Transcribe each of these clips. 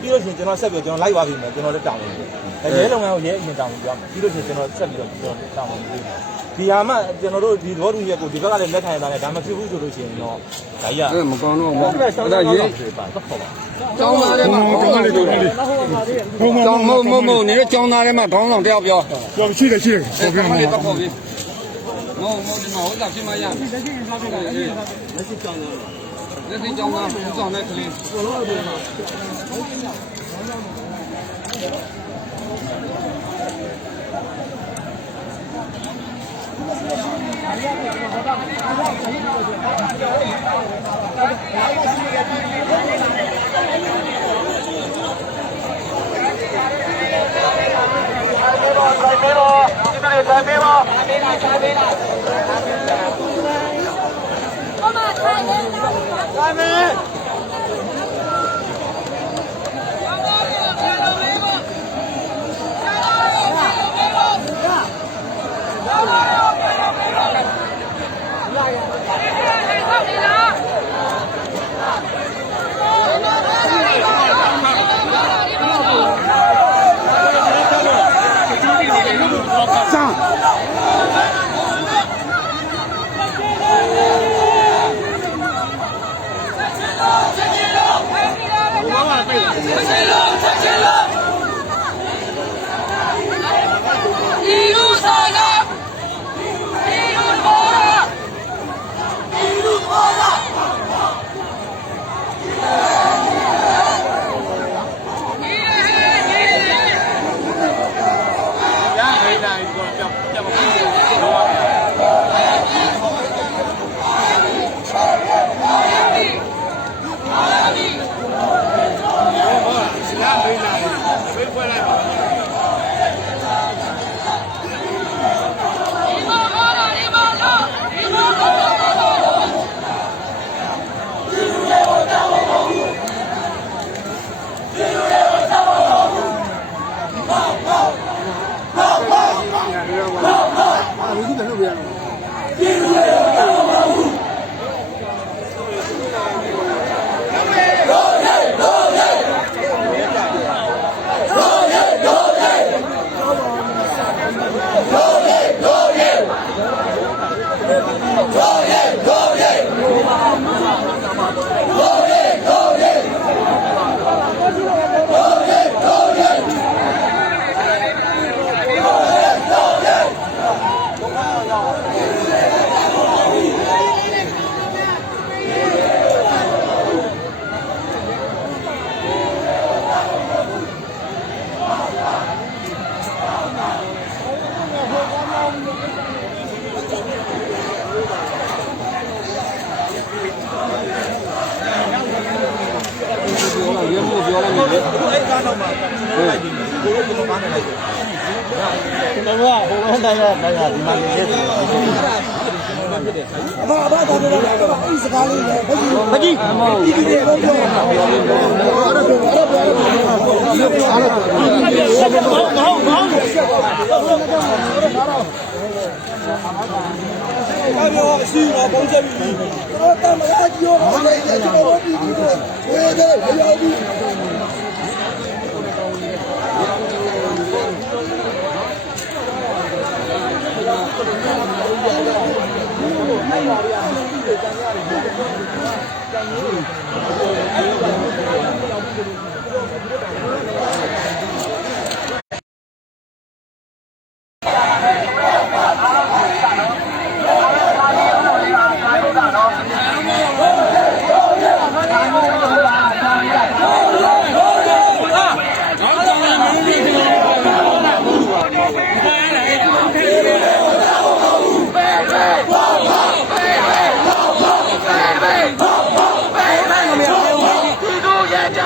ပြီးလို့ရှိရင်ကျွန်တော်ဆက်ပြီးကျွန်တော်လိုက်သွားပြီမယ်ကျွန်တော်လည်းတောင်းနေတယ်ရဲလုပ်ငန်းကိုရဲအရင်တောင်းနေပြမယ်ပြီးလို့ရှိရင်ကျွန်တော်ဆက်ပြီးတော့ကျွန်တော်တောင်းနေပြီဒီဟာမှကျွန်တော်တို့ဒီသဘောတူညီချက်ကိုဒီဘက်ကလည်းလက်ခံရတာနဲ့ဒါမဖြစ်ဘူးဆိုလို့ရှိရင်တော့ဒါကြီးကမကောင်းတော့ဘူးအဲ့ဒါရေးကျောင်းသားထဲမှာကျောင်းသားလေးတို့လေးကျောင်းမနေတဲ့ကျောင်းသားထဲမှာခေါင်းဆောင်တယောက်ပြောရှိတယ်ဟုတ်ကဲ့မလေးတော့ပေါ့ပြီမဒီမှာဟုတ်တာဖြစ်မှရလက်ရှိကျောင်းသားဦးဆောင်တဲ့ကလေးHãy subscribe cho kênh Ghiền Mì Gõ để không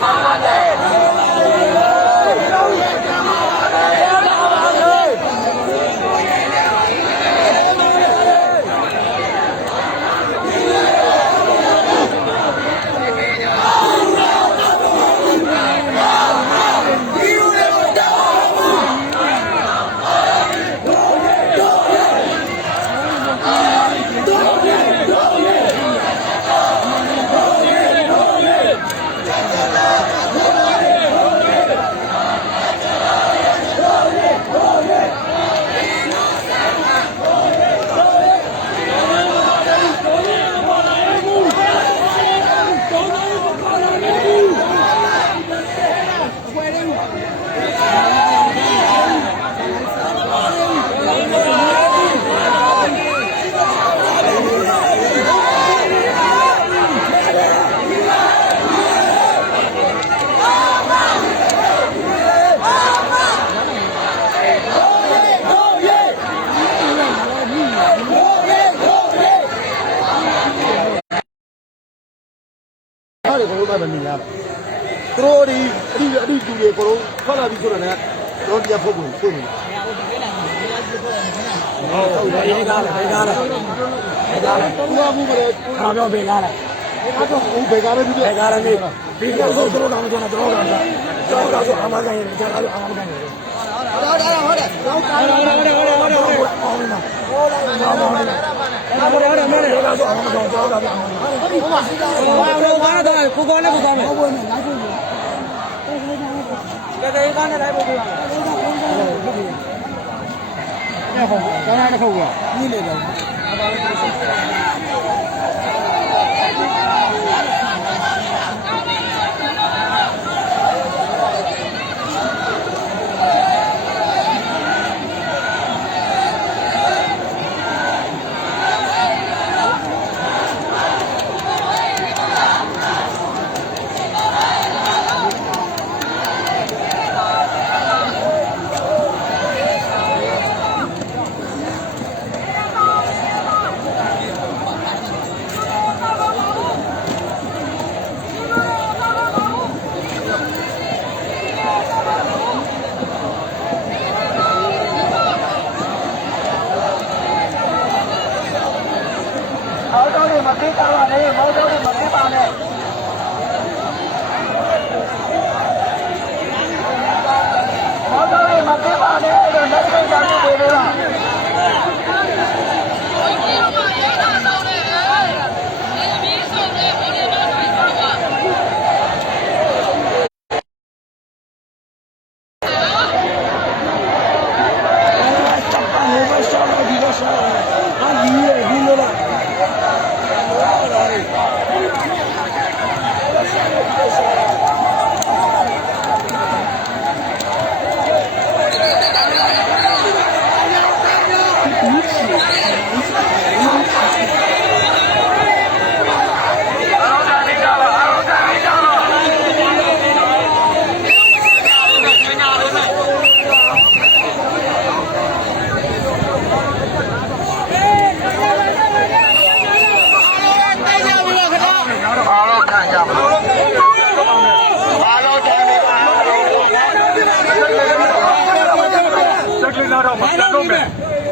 bỏ lỡ သားတွေကတော့ပဲနေရသူတို့ဒီအဒီတူတွေကတော့ထွက်လာပြီးဆိုတော့လည်းတော့တရားဖို့ပုံဖွင့်နေဟုတ်တယ်ရေးကားတယ်ဘေးကားတယ်သူကဘူးကလည်းခါပြောဘေးကားတယ်အဲ့တော့ဘေးကားလည်းဒီဘေးကားလည်းနေဘေးကားဆိုတော့တော့ကျွန်တော်တော့ဆိုအမှန်ကန်ရင်ကျွန်တော်အမှန်ကန်ရင်ဟုတ်တယ်ဟုတ်တယ်ဟုတ်တယ်ဟုတ်တယ်ဟုတ်တယ်ဟုတ်တယ်ဟုတ်တယ်ဟုတ်တယ်မင်းလည်းတော့အမှန်ကန်တော့တာဟုတ်ပါဘာတော့ကိုကောနဲ့ကိုကောနဲ့ဟုတ်ပါမယ်လိုက်ဖို့ကဲကားနဲ့လိုက်ဖို့ပြောရမယ်ညဟောကားနဲ့ထုတ်ပါကြီးလေတော့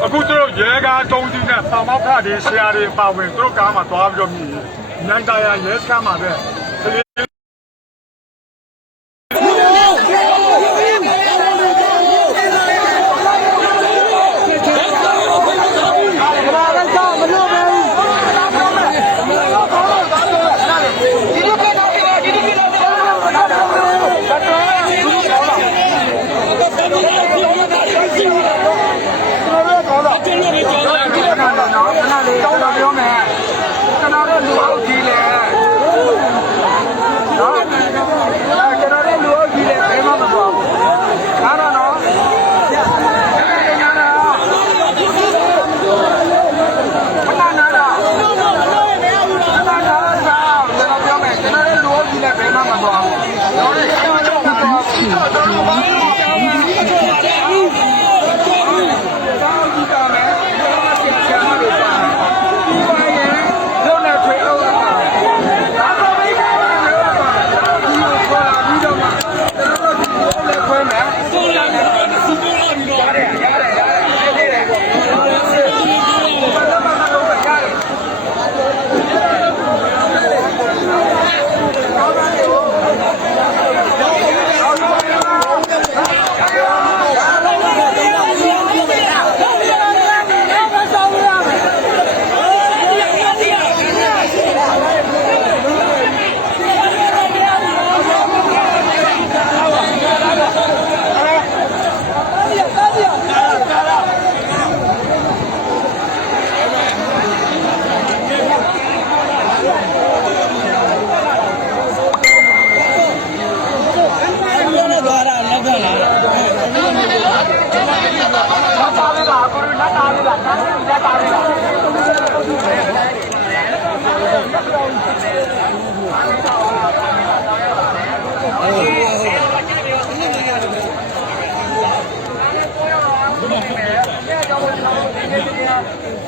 အခုသူတို့ရဲကားတုံးကြီးနဲ့ပေါမောက်ခတွေဆရာတွေပါဝင်သူတို့ကားမှာသွားပြီးတော့မြည်နိုင်တာရရဲစခန်းမှာပဲ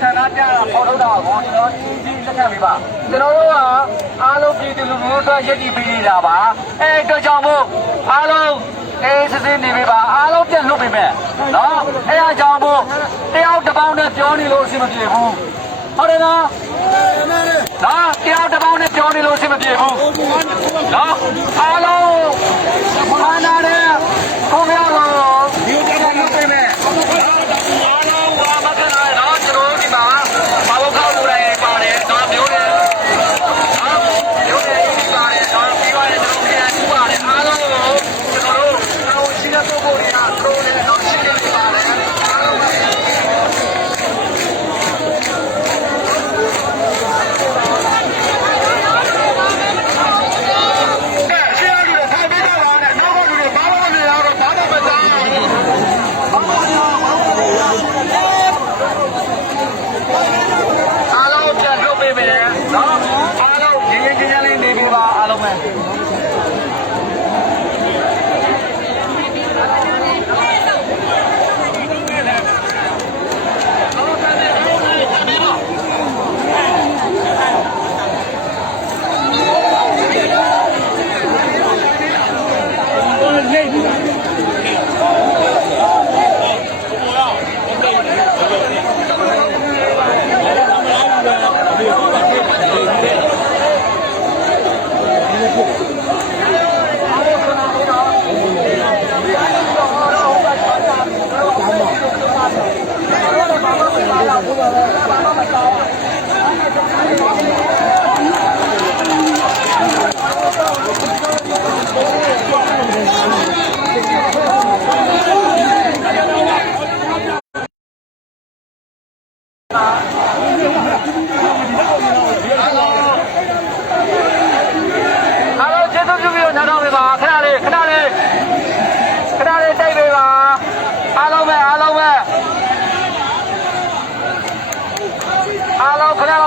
ဆန္ဒပြတာပေါ်ထုတ်တာကောကျွန်တော်ဒီ လက်ခံပေးပါကျွန်တော်တို့ကအားလုံးပြည်သူလူထုအတွက်ရည်တည်ပေးနေတာပါအဲ့အတွက်ကြောင့်မို့အားလုံးအေးစစ်စစ်နေပြီပါအားလုံးပြန်လွတ်ပြီမဲ့နော်အဲ့အကြောင်းမို့တယောက်တစ်ပေါင်းနဲ့ပြောနေလို့အဆင်မပြေဘူးဟုတ်တယ်နော်နော်တယောက်တစ်ပေါင်းနဲ့ပြောနေလို့အဆင်မပြေဘူးနော်အားလုံးဘာနာလဲကိုပြောတော့ဒီကနေ့လွတ်ပြီမဲ့အားလုံးဘာမှမကနိုင်တော့ကျွန်တော်ဒီမှာဘာလို့ကောက်လို့လဲပါတယ်တော့မျိုးတယ်မျိုးတယ်ဒီပါတယ်တော့ပြီးပါတယ်ကျွန်တော်ပြန်ကြည့်ပါတယ်အားလုံးကိုကျွန်တော်တို့အော်ရှင်းတဲ့ပုံပေါ်တွေကတို့လည်းတော့ရှင်းနေပါတယ်အားလုံးပါ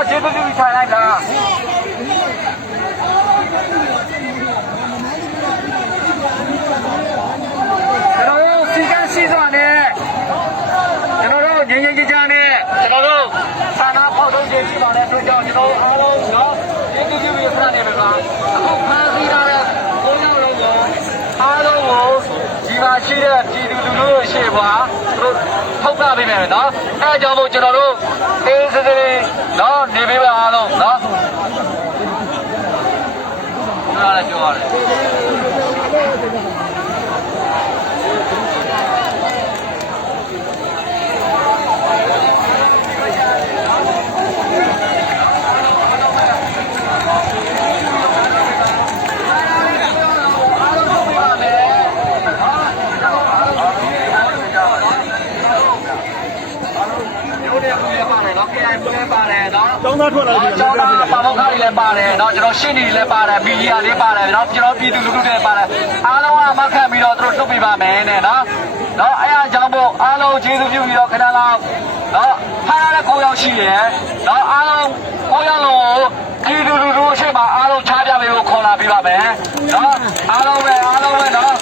ကျေးဇူးပြုပြီးထိုင်လိုက်လားကျွန်တော်တို့စီကံရှိစွာနဲ့ကျွန်တော်တို့ငြိမ်းငြိမ်းချမ်းချမ်းနဲ့ကျွန်တော်တို့ဌာနဖောက်ထုတ်ခြင်းရှိပါတဲ့အတွက်ကြောင့်ကျွန်တော်အားလုံးနော်ကျေးဇူးပြုပြီးခဏနေပါလားအခုဖမ်းဆီးထားတဲ့ဘုန်းတော်လုံးကိုအားလုံးကိုဒီမှာရှိတဲ့ပြည်သူလူထုရဲ့ရှေ့မှာသူတို့ထုတ်ပြပေးမယ်နော်အဲအကြောင်းမို့ကျွန်တော်တို့အေးစစ်စစ်နော်နေပေးပါအားလုံးနော်နားလည်းပြောရတယ်ကျောင်းသားထွက်လာပြီကျောင်းသားပါမောက္ခတွေလည်းပါတယ်เนาะကျွန်တော်ရှင်းနေလည်းပါတယ်မီဒီယာလေးပါတယ်เนาะကျွန်တော်ပြည်သူလူထုတွေပါတယ်အားလုံးအမှတ်ခံပြီးတော့သူတို့လွတ်ပြပါမယ်နဲ့เนาะအဲ့အကြောင်းမို့အားလုံးကျေးဇူးပြုပြီးတော့ခဏလောက်เนาะဖားရတဲ့9ယောက်ရှိရယ်เนาะအားလုံး9ယောက်လုံးပြည်သူလူထုအရှိမအားလုံးချားပြပေးဖို့ခေါ်လာပြီးပါမယ်เนาะအားလုံးပဲเนาะ